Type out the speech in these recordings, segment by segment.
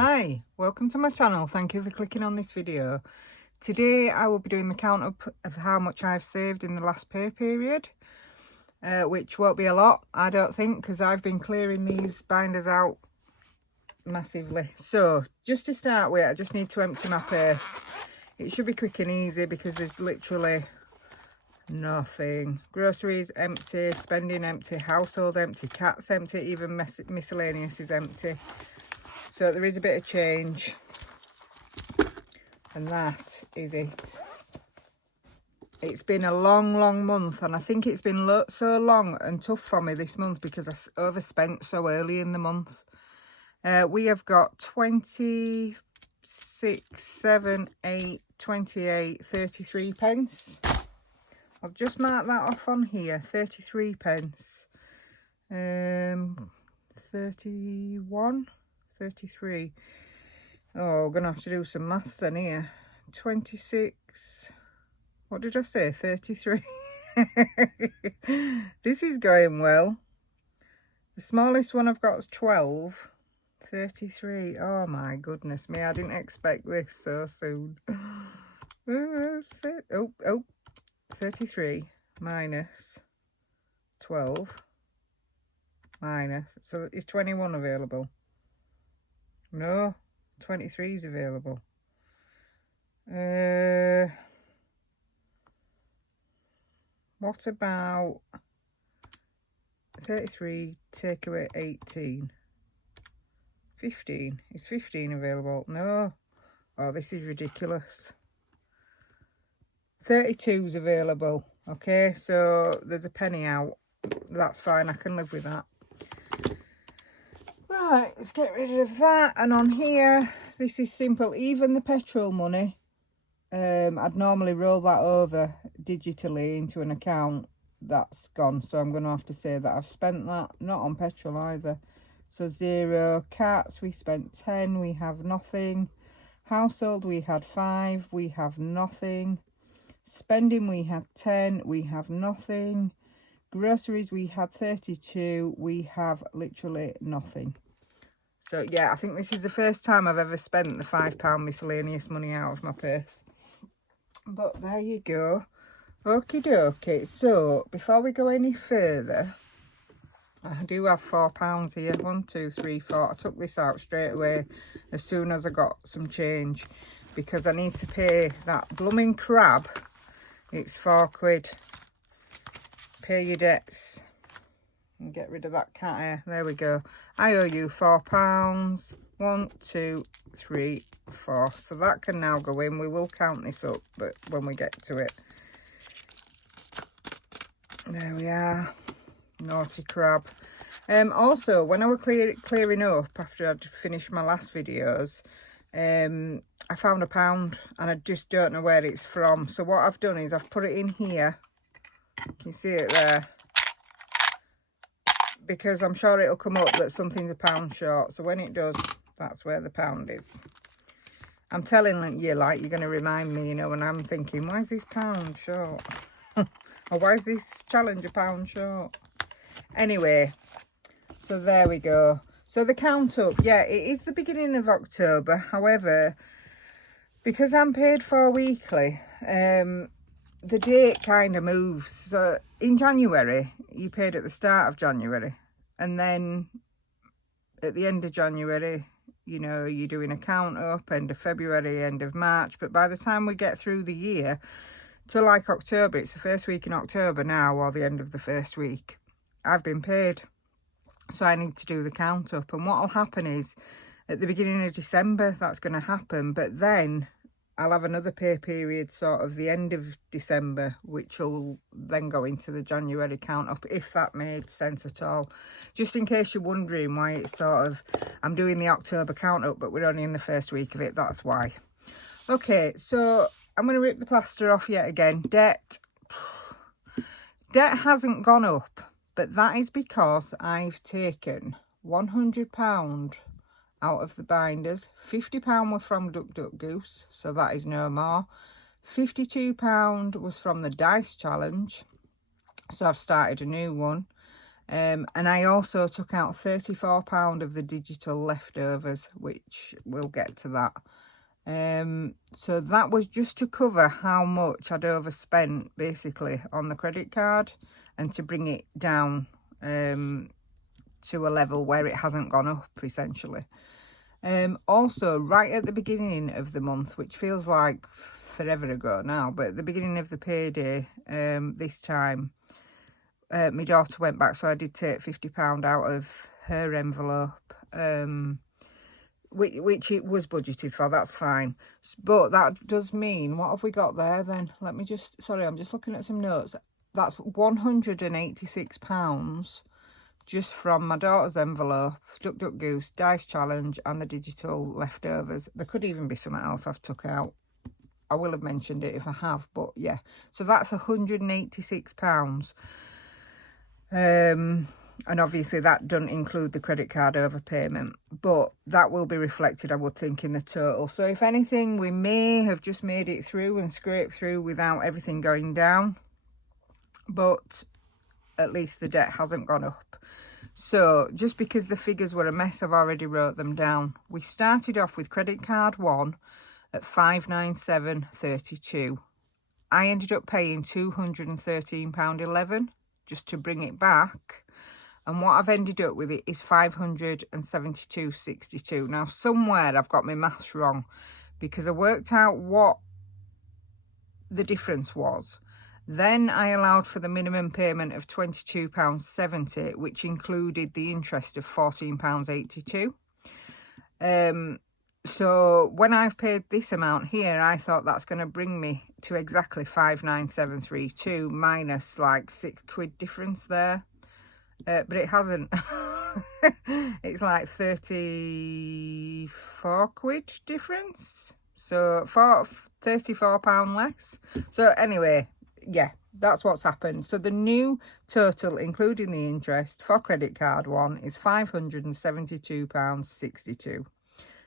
Hi, welcome to my channel. Thank you for clicking on this video. Today I will be doing the count up of how much I've saved in the last pay period, which won't be a lot, I don't think, because I've been clearing these binders out massively. So just to start with, I just need to empty my purse. It should be quick and easy because there's literally nothing. Groceries empty, spending empty, household empty, cats empty, even miscellaneous is empty. So there is a bit of change, and that is it. It's been a long month, and I think it's been so long and tough for me this month because I overspent so early in the month. We have got 26, 7, 8, 28, 33 pence. I've just marked that off on here, 33 pence. 31, 33. Oh, we're gonna have to do some maths then here. 26, what did I say, 33? This is going well. The smallest one I've got is 12. 33. Oh my goodness me, I didn't expect this so soon. Oh, 33 minus 12 minus, so is 21 available? No, 23 is available. What about 33 take away 18? 15. Is 15 available? No. Oh, this is ridiculous. 32 is available. Okay, so there's a penny out. That's fine, I can live with that. Right, let's get rid of that. And on here, this is simple. Even the petrol money, I'd normally roll that over digitally into an account. That's gone, so I'm going to have to say that I've spent that. Not on petrol either. So 0. Cats, we spent 10. We have nothing. Household, we had 5. We have nothing. Spending, we had 10. We have nothing. Groceries, we had 32. We have literally nothing. So yeah, I think this is the first time I've ever spent the £5 miscellaneous money out of my purse. But there you go. Okie dokie. So before we go any further, I do have £4 here. 1, 2, 3, 4. I took this out straight away as soon as I got some change because I need to pay that blooming crab. It's £4. Pay your debts and get rid of that cat hair. There we go. I owe you £4. 1, 2, 3, 4. So that can now go in. We will count this up, but when we get to it. There we are. Naughty crab. Also, when I was clearing up after I'd finished my last videos, I found £1 and I just don't know where it's from. So what I've done is I've put it in here. You can see it there. Because I'm sure it'll come up that something's £1 short. So when it does, that's where the £1 is. I'm telling you, like, you're going to remind me, you know, when I'm thinking, why is this £1 short? Or why is this challenge £1 short? Anyway, so there we go. So the count up, yeah, it is the beginning of October. However, because I'm paid for weekly, the date kind of moves. So in January, you paid at the start of January, and then at the end of January, you know, you're doing a count up, end of February, end of March. But by the time we get through the year to like October, it's the first week in October now, or the end of the first week, I've been paid. So I need to do the count up. And what will happen is at the beginning of December, that's going to happen. But then I'll have another pay period sort of the end of December, which will then go into the January count up, if that made sense at all. Just in case you're wondering why it's sort of, I'm doing the October count up, but we're only in the first week of it. That's why. Okay, so I'm going to rip the plaster off yet again. Debt hasn't gone up, but that is because I've taken £100 out of the binders. £50 were from Duck Duck Goose, so that is no more. £52 was from the dice challenge, so I've started a new one. And I also took out £34 of the digital leftovers, which we'll get to that. So that was just to cover how much I'd overspent basically on the credit card, and to bring it down to a level where it hasn't gone up essentially. Also, right at the beginning of the month, which feels like forever ago now, but at the beginning of the payday, this time, my daughter went back, so I did take £50 out of her envelope, which it was budgeted for, that's fine. But that does mean, what have we got there then? Let me just, sorry, I'm just looking at some notes. That's £186 just from my daughter's envelope, Duck Duck Goose, Dice Challenge, and the digital leftovers. There could even be something else I've took out. I will have mentioned it if I have, but yeah. So that's £186. And obviously that doesn't include the credit card overpayment, but that will be reflected, I would think, in the total. So if anything, we may have just made it through and scraped through without everything going down, but at least the debt hasn't gone up. So just because the figures were a mess, I've already wrote them down. We started off with credit card 1 at £597.32. I ended up paying £213.11 just to bring it back. And what I've ended up with it is £572.62. Now, somewhere I've got my maths wrong, because I worked out what the difference was. Then I allowed for the minimum payment of £22.70, which included the interest of £14.82. So when I've paid this amount here, I thought that's going to bring me to exactly 59732 minus like £6 difference there. But it hasn't. It's like £34 difference. So £34 less. So anyway, yeah, that's what's happened. So the new total, including the interest for credit card 1, is £572.62.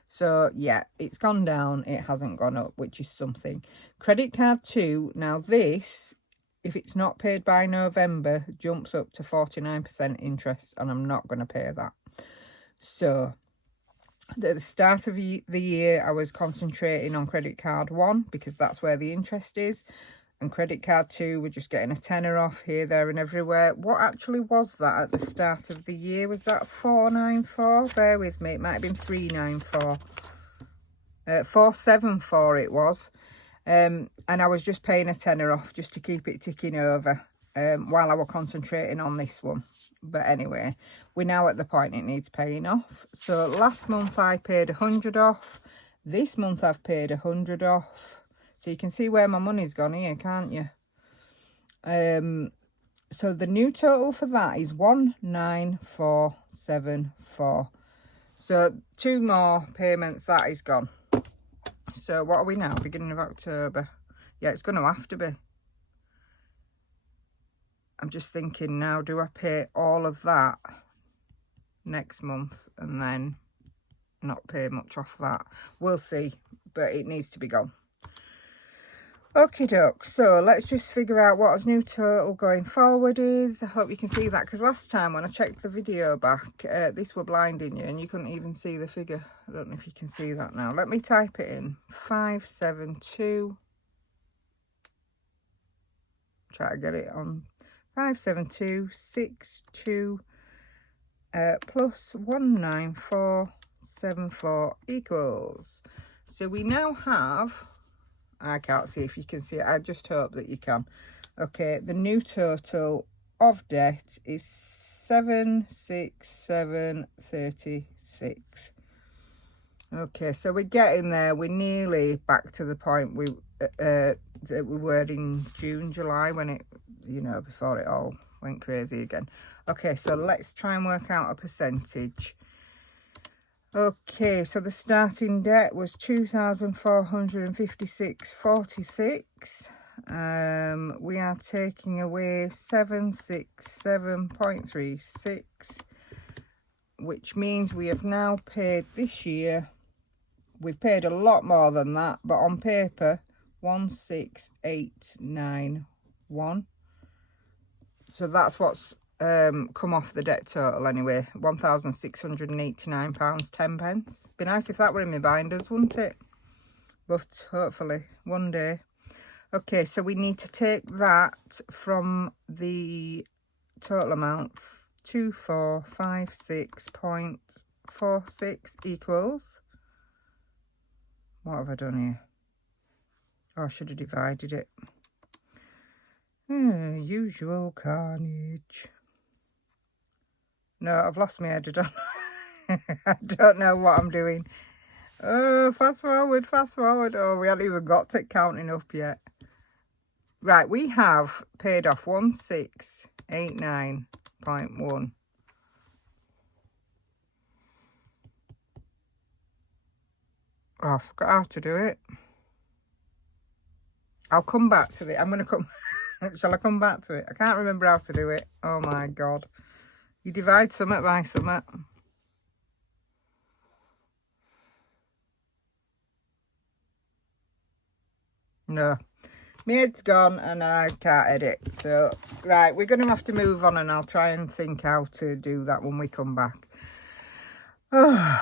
So yeah, it's gone down, it hasn't gone up, which is something. Credit card 2, now this, if it's not paid by November, jumps up to 49% interest, and I'm not going to pay that. So at the start of the year, I was concentrating on credit card 1 because that's where the interest is. And credit card 2, we're just getting a tenner off here, there and everywhere. What actually was that at the start of the year? Was that 494? Bear with me, it might have been 394. 474 it was. And I was just paying a tenner off just to keep it ticking over while I was concentrating on this one. But anyway, we're now at the point it needs paying off. So last month I paid 100 off. This month I've paid 100 off. So you can see where my money's gone here, can't you? So the new total for that is 19474. So 2 more payments, that is gone. So what are we now? Beginning of October. Yeah, it's going to have to be. I'm just thinking now, do I pay all of that next month and then not pay much off that? We'll see, but it needs to be gone. Okie doke, so let's just figure out what our new total going forward is. I hope you can see that, because last time when I checked the video back, this were blinding you and you couldn't even see the figure. I don't know if you can see that now. Let me type it in. 572. Try to get it on. 57262 plus 19474 equals. So we now have... I can't see if you can see it. I just hope that you can. Okay, the new total of debt is 76736. Okay, so we're getting there. We're nearly back to the point that we were in June, July, when it, you know, before it all went crazy again. Okay, so let's try and work out a percentage. Okay, so the starting debt was 2,456.46. We are taking away 767.36, which means we have now paid this year. We've paid a lot more than that, but on paper, 16891. So that's what's come off the debt total anyway. £1,689, 10 pence. Be nice if that were in my binders, wouldn't it? But hopefully one day. Okay, so we need to take that from the total amount. 2456.46 equals, what have I done here? Oh, I should have divided it. Usual carnage. No, I've lost my head. I don't know what I'm doing. Oh, fast forward, fast forward. Oh, we haven't even got to counting up yet. Right, we have paid off 1689.1. Oh, I forgot how to do it. I'll come back to it. I'm going to come... Shall I come back to it? I can't remember how to do it. Oh, my God. You divide something by something. No. My head's gone and I can't edit. So, right, we're going to have to move on and I'll try and think how to do that when we come back. Oh,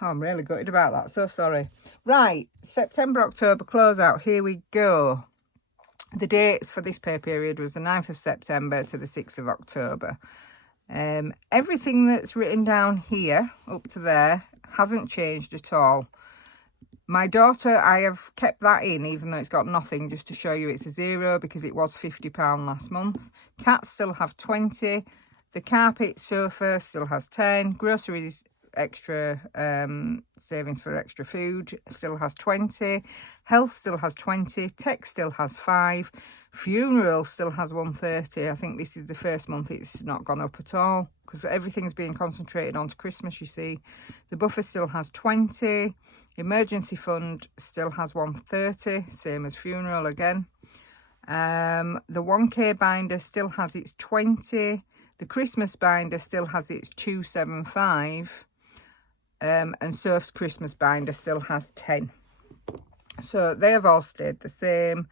I'm really gutted about that. So sorry. Right, September, October closeout. Here we go. The date for this pay period was the 9th of September to the 6th of October. Everything that's written down here up to there hasn't changed at all. My daughter, I have kept that in even though it's got nothing, just to show you it's a zero because it was £50 last month. Cats still have 20. The carpet sofa still has 10. Groceries extra savings for extra food still has 20. Health still has 20. Tech still has 5. Funeral still has 130. I think this is the first month it's not gone up at all because everything's being concentrated onto Christmas, you see. The buffer still has 20. Emergency fund still has 130, same as funeral again. The 1k binder still has its 20. The Christmas binder still has its 275. And Surf's Christmas binder still has 10. So they have all stayed the same.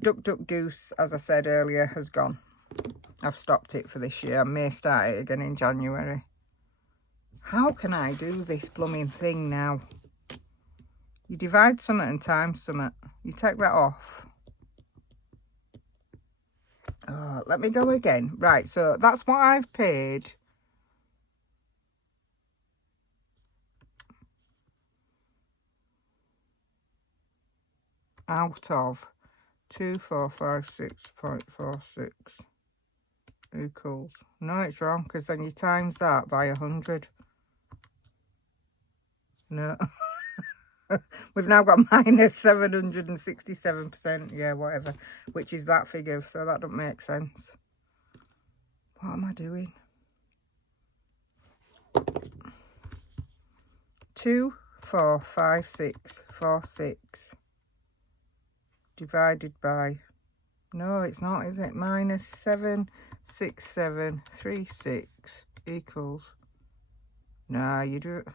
Duck Duck Goose, as I said earlier, has gone. I've stopped it for this year. I may start it again in January. How can I do this blooming thing now? You divide something and times something. You take that off. Oh, let me go again. Right, so that's what I've paid. Out of 2456.46 equals. No, it's wrong because then you times that by 100. No. We've now got minus 767%. Yeah, whatever. Which is that figure. So that don't make sense. What am I doing? 245646 divided by, no it's not, is it? Minus 76736 equals, nah, you do it.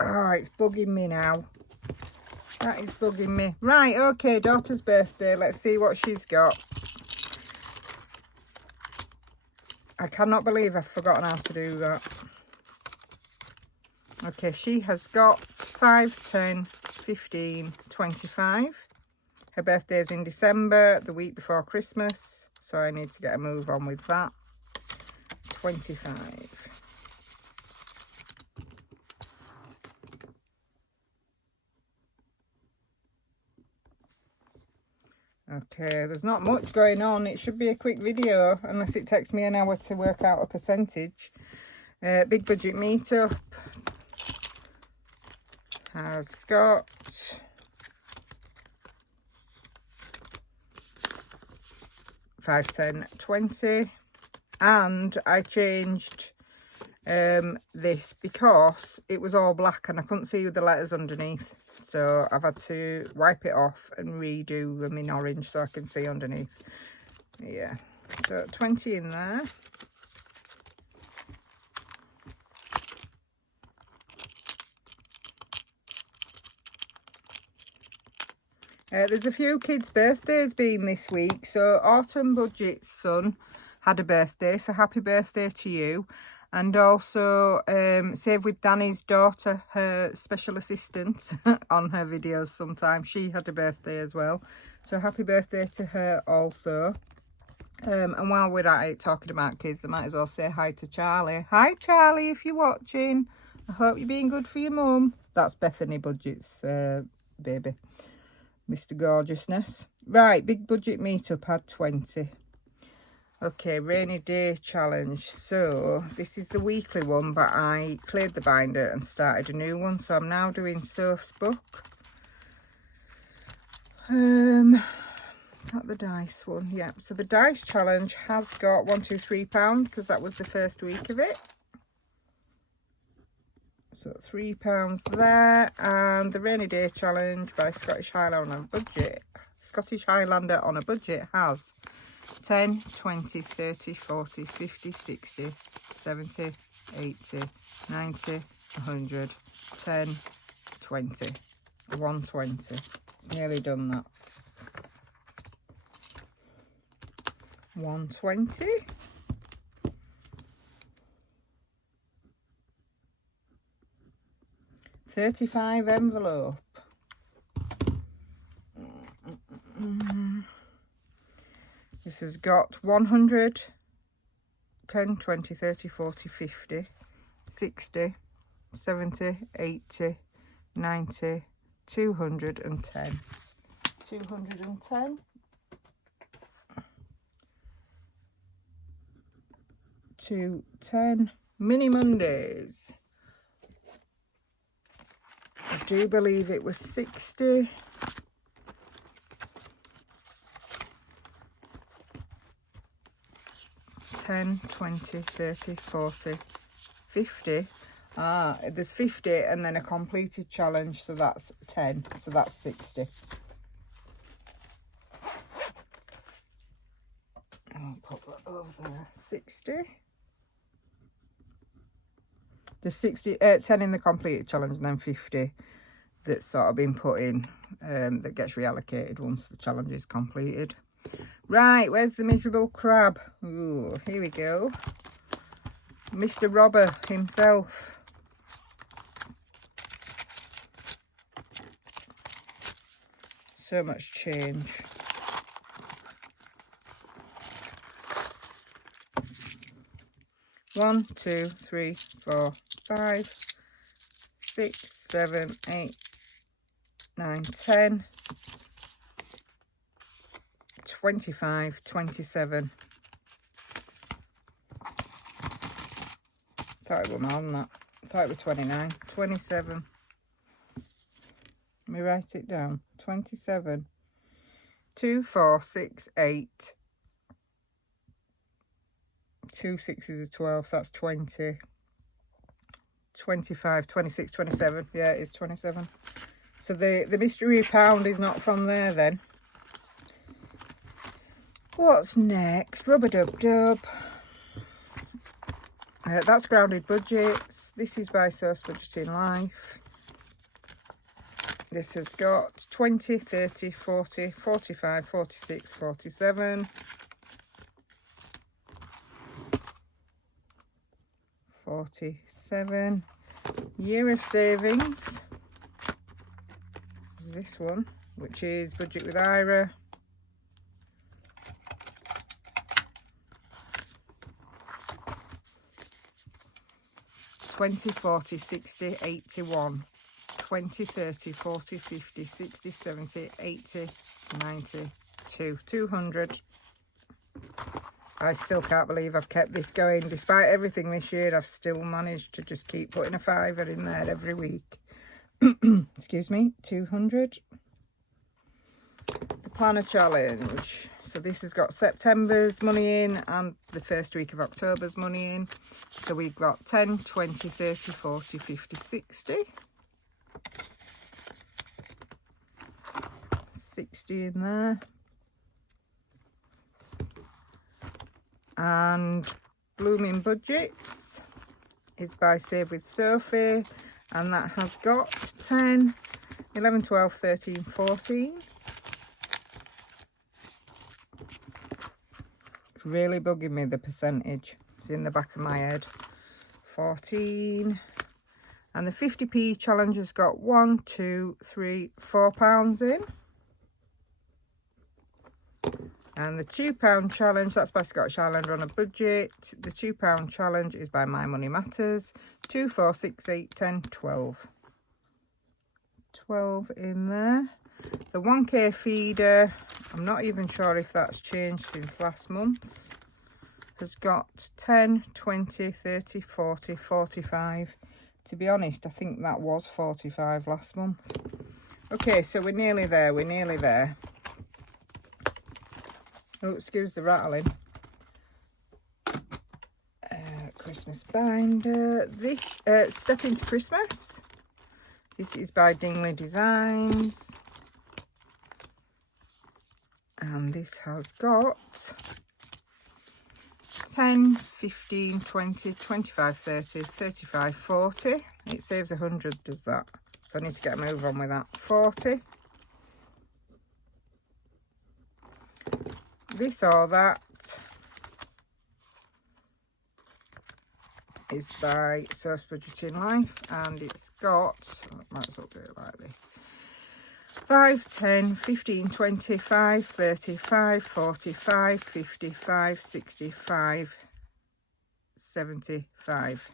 Oh, it's bugging me now. That is bugging me. Right, okay, daughter's birthday. Let's see what she's got. I cannot believe I've forgotten how to do that. Okay, she has got 5, 10, 15, 25. Her birthday's in December, the week before Christmas. So I need to get a move on with that. 25. Okay, there's not much going on. It should be a quick video, unless it takes me an hour to work out a percentage. Big budget meetup has got 5, 10, 20. And I changed this because it was all black and I couldn't see the letters underneath. So I've had to wipe it off and redo them in orange so I can see underneath. Yeah, so 20 in there. There's a few kids' birthdays been this week. So Autumn Budget's son had a birthday, so happy birthday to you. And also Save with Danny's daughter, her special assistant on her videos sometimes, she had a birthday as well. So happy birthday to her also. And while we're at it talking about kids, I might as well say hi to Charlie. Hi Charlie, if you're watching. I hope you're being good for your mum. That's Bethany Budget's baby. Mr. Gorgeousness. Right, big budget meetup had 20. Okay, rainy day challenge. So this is the weekly one, but I cleared the binder and started a new one. So I'm now doing Soph's book. Not the dice one. Yeah, so the dice challenge has got £1, £2, £3 because that was the first week of it. So £3 there. And the rainy day challenge by Scottish Highlander on a budget has 10, 20, 30, 40, 50, 60, 70, 80, 90, 100, 10, 20, 120. It's nearly done that. 120. £35 envelope. This has got 100, 10, 20, 30, 40, 50, 60, 70, 80, 90, 210. 210. 210. Mini Mondays. I do believe it was 60. 10, 20, 30, 40, 50. There's 50 and then a completed challenge, so that's 10, so that's 60. I'll put that over there. 60. There's 60, 10 in the completed challenge and then 50 that's sort of been put in, that gets reallocated once the challenge is completed. Right, where's the miserable crab? Ooh, here we go. Mr. Robber himself. So much change. One, 2, 3, 4, 5, 6, 7, 8, 9, 10. 25, 27. Thought it were more than that. Thought it were 29. 27. Let me write it down. 27. 2, 4, 6, 8. 2 6s are 12, so that's 20. 25, 26, 27. Yeah, it is 27. So the mystery pound is not from there then. What's next? Rub-a-dub-dub. That's Grounded Budgets. This is by Source Budgeting Life. This has got 20, 30, 40, 45, 46, 47. 47. Year of Savings. This one, which is Budget with Ira. 20, 40, 60, 81, 20, 30, 40, 50, 60, 70, 80, 90, 200. I still can't believe I've kept this going. Despite everything this year, I've still managed to just keep putting a fiver in there every week. Excuse me, 200. The Planner Challenge. So this has got September's money in and the first week of October's money in. So we've got 10, 20, 30, 40, 50, 60. 60 in there. And Blooming Budgets is by Save with Sophie, and that has got 10, 11, 12, 13, 14. It's really bugging me, the percentage. It's in the back of my head. 14. And the 50p challenge has got 1, 2, 3, 4 pounds in. And the £2 challenge, that's by Scottish Highlander on a budget. The £2 challenge is by My Money Matters. 2, 4, 6, 8, 10, 12. 12 in there. The 1k feeder, I'm not even sure if that's changed since last month, has got 10, 20, 30, 40, 45. To be honest, I think that was 45 last month. Okay, so we're nearly there, we're nearly there. Oh, excuse the rattling. Christmas binder. This, Step Into Christmas. This is by Dingley Designs. And this has got 10, 15, 20, 25, 30, 35, 40. It saves 100, does that? So I need to get a move on with that. 40. This or that is by Source Budgeting Life, and it's got, I might as well do it like this, 5, 10, 15, 25, 35, 45, 55, 65, 75.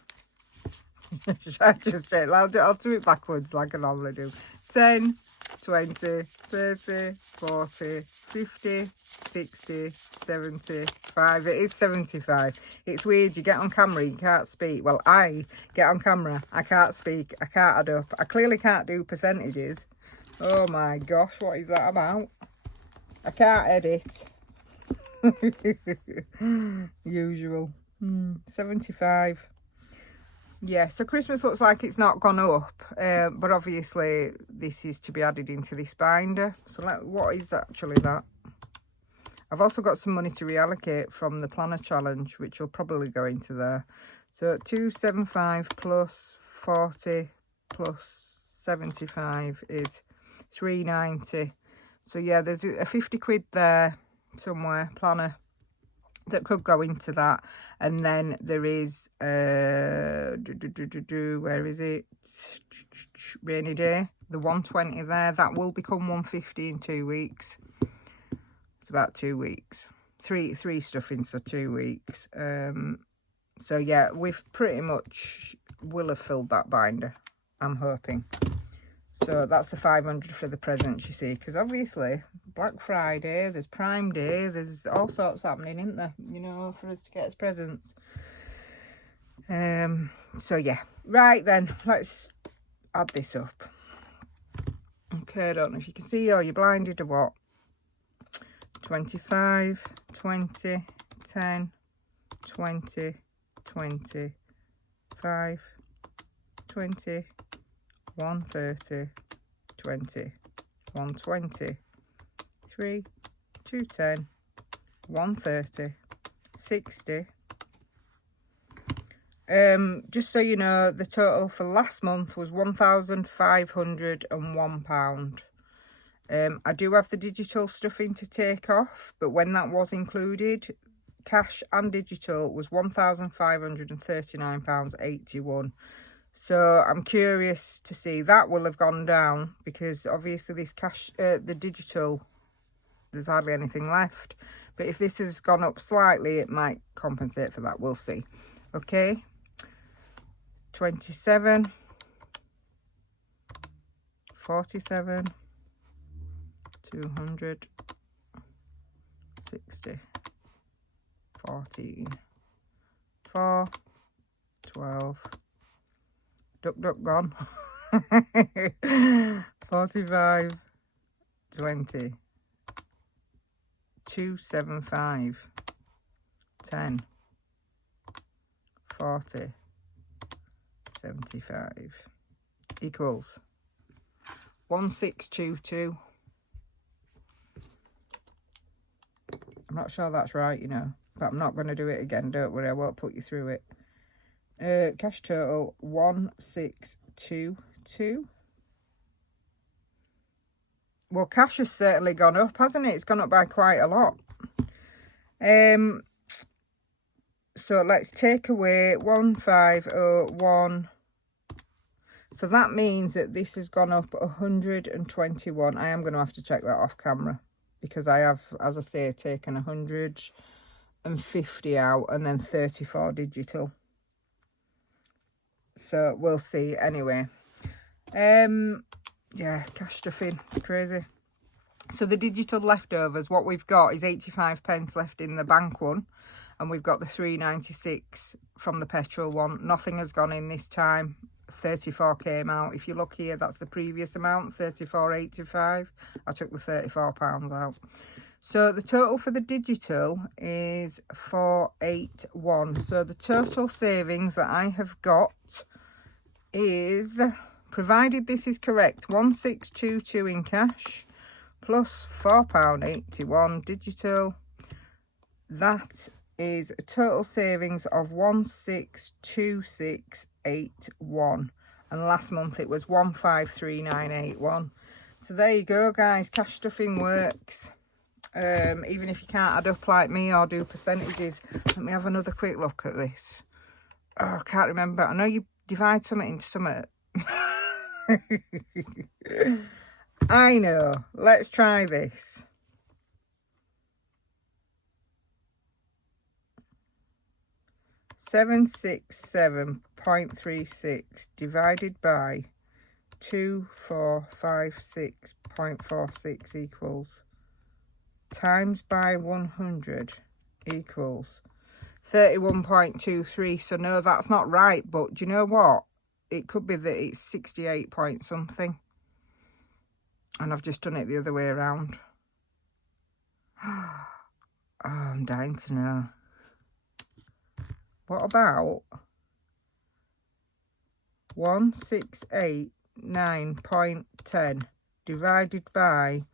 I'll do it backwards like I normally do. 10, 20, 30, 40, 50, 60, 75. It is 75. It's weird, you get on camera, you can't speak. Well, I get on camera, I can't speak, I can't add up. I clearly can't do percentages. Oh my gosh, what is that about? I can't edit. Usual. 75. Yeah, so Christmas looks like it's not gone up, but obviously this is to be added into this binder. So what is actually that? I've also got some money to reallocate from the planner challenge, which will probably go into there. So 275 plus 40 plus 75 is 390. So yeah, there's a 50 quid there somewhere, planner, that could go into that. And then there is where is it, rainy day, the 120 there, that will become 150 in 2 weeks. It's about 2 weeks, three stuffing, so 2 weeks. So yeah, we've pretty much will have filled that binder, I'm hoping. So that's the 500 for the presents, you see, because obviously Black Friday, there's Prime Day, there's all sorts happening, isn't there, you know, for us to get us presents. So yeah, right then, let's add this up. Okay, I don't know if you can see or you're blinded or what. 25, 20, 10, 20, 20, 5, 20, 130, 20, 120, 3, 210, 130, 60. Just so you know, the total for last month was £1,501. I do have the digital stuffing to take off, but when that was included, cash and digital was £1,539.81. So I'm curious to see, that will have gone down because obviously this cash, the digital, there's hardly anything left. But if this has gone up slightly, it might compensate for that. We'll see. Okay. 27, 47, 200, 60, 14, 4, 12, duck gone, 45, 20, 275, 10, 40, 75 equals 1622. I'm not sure that's right, you know, but I'm not going to do it again, don't worry, I won't put you through it. Cash total 1622. Well, cash has certainly gone up, hasn't it? It's gone up by quite a lot. So let's take away 1501. So that means that this has gone up 121. I am going to have to check that off camera, because I have, as I say, taken 150 out and then 34 digital. So we'll see anyway. Yeah, cash stuffing, crazy. So the digital leftovers, what we've got is 85p left in the bank one, and we've got the 3.96 from the petrol one. Nothing has gone in this time. 34 came out. If you look here, that's the previous amount, 34.85. I took the £34 out. So the total for the digital is 481. So the total savings that I have got is, provided this is correct, 1622 in cash plus £4.81 digital. That is a total savings of 162681, and last month it was 153981. So there you go, guys. Cash stuffing works. Even if you can't add up like me or do percentages. Let me have another quick look at this. Oh, I can't remember. I know you divide something into something. I know. Let's try this. 767.36 divided by 2456.46 equals, times by 100 equals 31.23. So no, that's not right, but do you know what? It could be that it's 68 point something, and I've just done it the other way around. Oh, I'm dying to know. What about 1689.10 divided by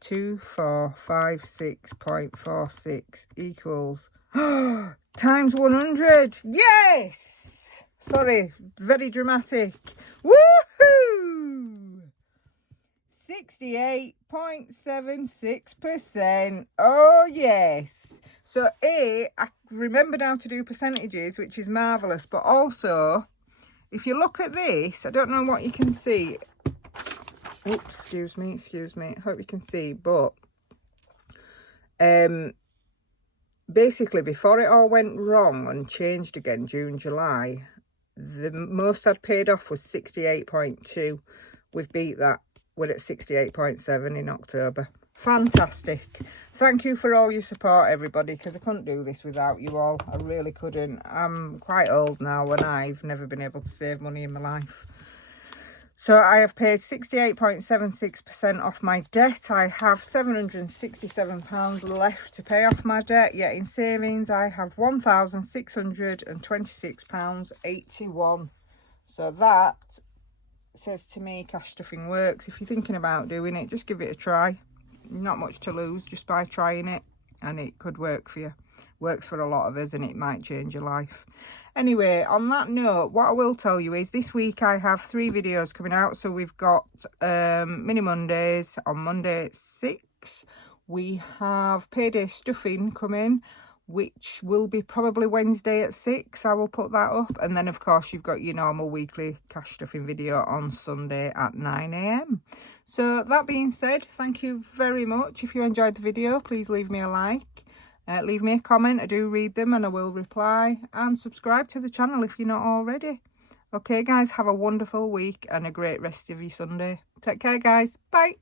2456.46 equals times 100? Yes! Sorry, very dramatic. Woohoo! 68.76%. Oh, yes. So, I remembered how to do percentages, which is marvellous. But also, if you look at this, I don't know what you can see. Oops, excuse me. I hope you can see. But, basically, before it all went wrong and changed again, June, July, the most I'd paid off was 68.2. We've beat that. We're at 68.7 in October. Fantastic. Thank you for all your support, everybody, because I couldn't do this without you all. I really couldn't. I'm quite old now and I've never been able to save money in my life. So I have paid 68.76% off my debt. I have £767 left to pay off my debt. Yet in savings, I have £1,626.81. So that says to me cash stuffing works. If you're thinking about doing it, just give it a try. Not much to lose just by trying it, and it could work for you. Works for a lot of us, and it might change your life. Anyway, on that note, what I will tell you is this week I have 3 videos coming out. So we've got Mini Mondays on Monday at 6. We have Payday Stuffing coming, which will be probably Wednesday at 6. I will put that up. And then, of course, you've got your normal weekly cash stuffing video on Sunday at 9 AM. So that being said, thank you very much. If you enjoyed the video, please leave me a like. Leave me a comment. I do read them and I will reply. And subscribe to the channel if you're not already. Okay, guys, have a wonderful week and a great rest of your Sunday. Take care, guys. Bye.